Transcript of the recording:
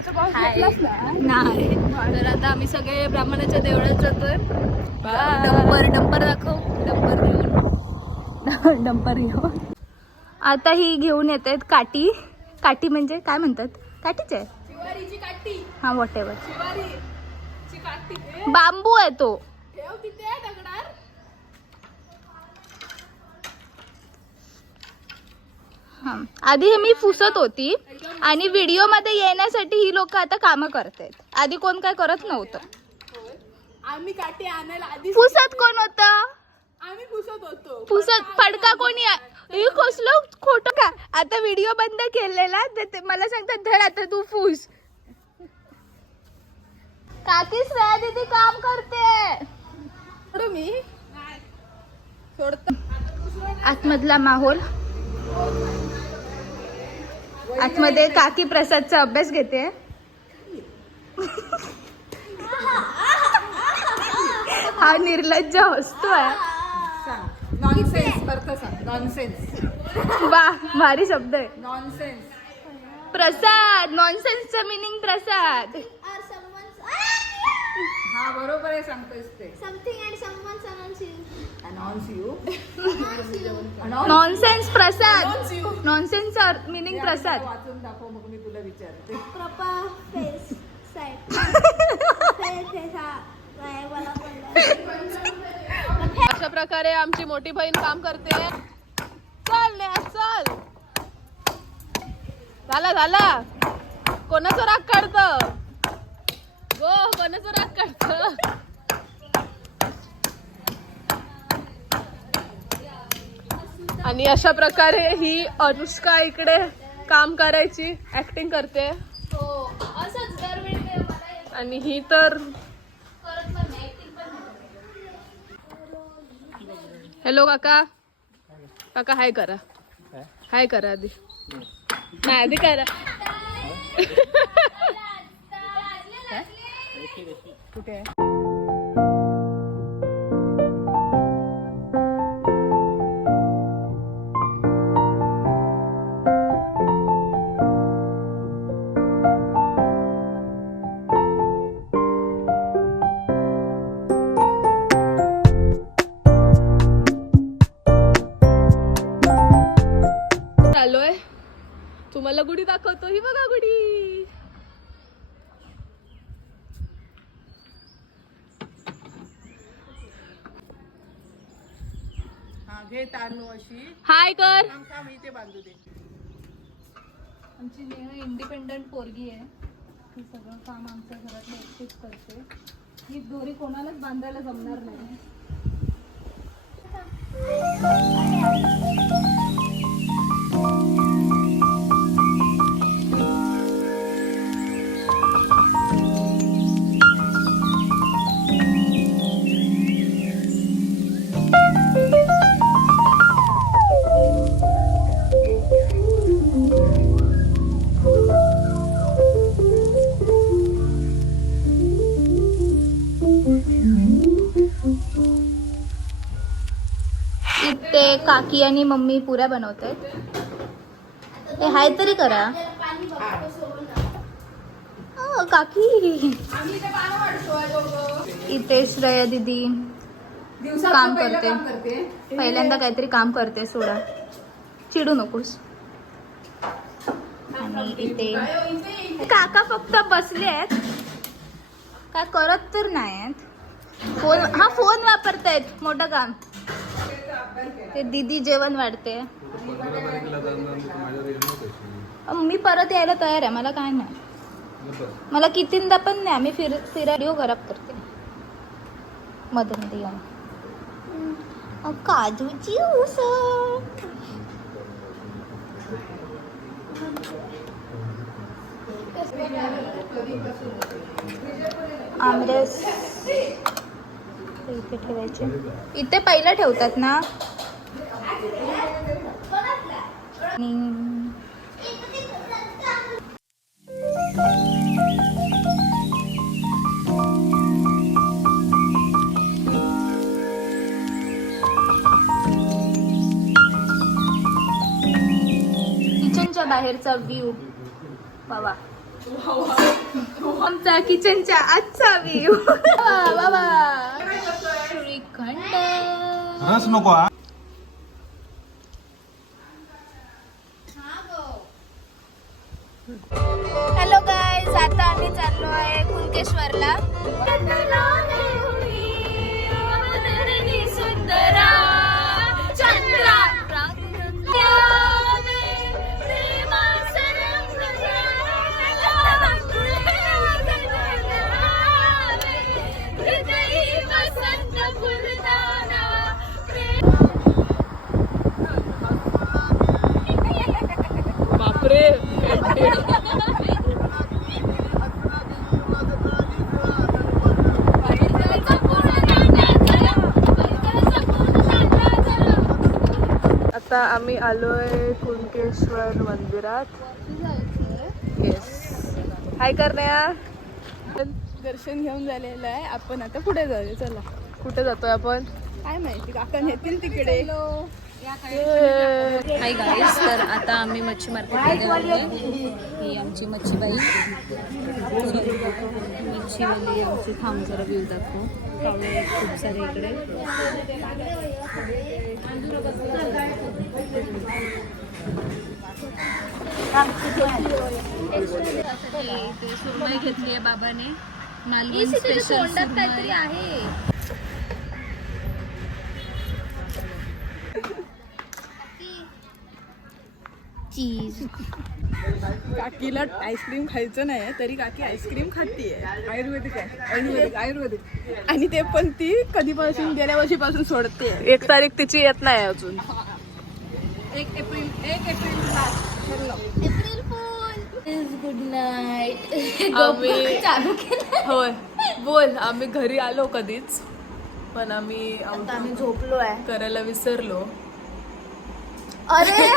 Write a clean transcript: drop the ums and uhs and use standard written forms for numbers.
पाण्याचा पाऊस घेतलाच ना? नाही. तर आता आम्ही सगळे ब्राह्मणाच्या देवळात जातोय. डंपर दाखव. डंपर घेऊन आता ही घेऊन येत आहेत काठी. काठी म्हणजे काय म्हणतात? काठीच आहे. शिवारीची काठी. हा वॉट एव्हर. शिवारीची काठी. बांबू आहे तो. ठेव तिथे दगडार. हा आधी हे मी पुसत होती आणि व्हिडिओ मध्ये येण्यासाठी ही लोक आता कामं करतायत. आधी कोण काय करत नव्हतं. आम्ही काठी आणायला आधी पुसत कोण होतं? आम्ही पुसत होतो. पुसत फडका कोणी? हे कसलं खोटं का? आता व्हिडिओ बंद केलेला तर ते मला सांगतात धर आता तू फुस. काकी श्रेया दीदी काम करते. सोडू मी सोडतो. आतमधला माहोल. आतमध्ये काकी प्रसादचा अभ्यास घेते. हा निर्लज्ज हसतोय. नॉनसेन्स अर्थ सांग. नॉनसेन्स. वा भारी शब्द आहे. नॉनसेन्स. प्रसाद. नॉनसेन्सचा मिनिंग प्रसाद. हा बरोबर आहे सांगतोयस ते. Something and someone's announce you. Announce you. Announce you. Nonsense Prasad. Announce you. नॉनसेन्सचा मिनिंग प्रसाद. वाचून दाखव मग मी तुला विचारते. Proper face side. face हा मला अशा प्रकारे आमची मोठी बहीण काम करते. चल नेहा, चल. झाला कोणाचं राग काढतं? गो कोणाचं राग काढतं? आणि अशा प्रकारे ही अनुष्का इकडे काम करायची ऍक्टिंग करते. हो असंच दरवेळी आणि ही तर हॅलो काका. काका हाय करा. हाय करा आधी. नाही आधी करा. कुठे आहे? चालूय. तुम्हाला गुढी दाखवतो. ही बघा गुढी. हा घे तांदूळ अशी. हाय कर. मी ते बांधू दे. आमची नेहा इंडिपेंडंट पोरगी आहे. ही सगळं काम आमच्या घरातलं एकटीच करते. ही दोरी कोणालाच बांधायला जमणार नाही. इथे काकी आणि मम्मी पुऱ्या बनवत आहेत. ते हाय तरी करा. काकी इथे श्रेया दीदी काम करते. पहिल्यांदा काहीतरी काम करते. सोडा चिडू नकोस. आणि इथे काका फक्त बसले आहेत. काय करत तर नाही आहेत. फोन वापरतायत. मोठं काम. ते दीदी जेवण वाढते. मी परत यायला तयार आहे. मला काय नाही. मला कितींदा पण नाही. मी व्हिडिओ खराब करते मध्ये येऊन. काजूची उसळ. आमरस इथे ठेवायचे. इथे पहिलं ठेवतात ना. किचनच्या बाहेरचा व्ह्यू बाबा. आमचा किचनच्या आजचा व्ह्यू. बाबा श्रीखंड. रस नको हा. हॅलो गाईज, आता आम्ही चाललो आहे कुणकेश्वरला. बापरे. आता आम्ही आलोय कुणकेश्वर मंदिरात. येस. हाय करण्या. दर्शन घेऊन झालेलं आहे. आपण आता पुढे जाऊया. चला. कुठे जातोय आपण? काय माहिती, काका नेतील तिकडे. हाय गाईज, तर आता आम्ही मच्छी मार्केटमध्ये आलोय. ही आमची मच्छीबाई. मच्छीवाली आमची. थांब जरा व्ह्यू दाखवू. कावळे आहेत खूप सारे इकडे. ते सुरमई घेतली आहे बाबाने. मालवण स्पेशल काहीतरी आहे. चीज. काकीला आईस्क्रीम खायचं नाही तरी काकी आईस्क्रीम खातीये. आयुर्वेदिक आहे. आयुर्वेदिक. आणि ते पण ती कधीपासून, गेल्या वर्षीपासून सोडते. 1 तारीख तिची येत नाही अजून. 1 April last. April fool. Good night. आम्ही चालू केलं. होय बोल. आम्ही घरी आलो कधीच, पण आम्ही आम्ही झोपलो आहे. करायला विसरलो. अरे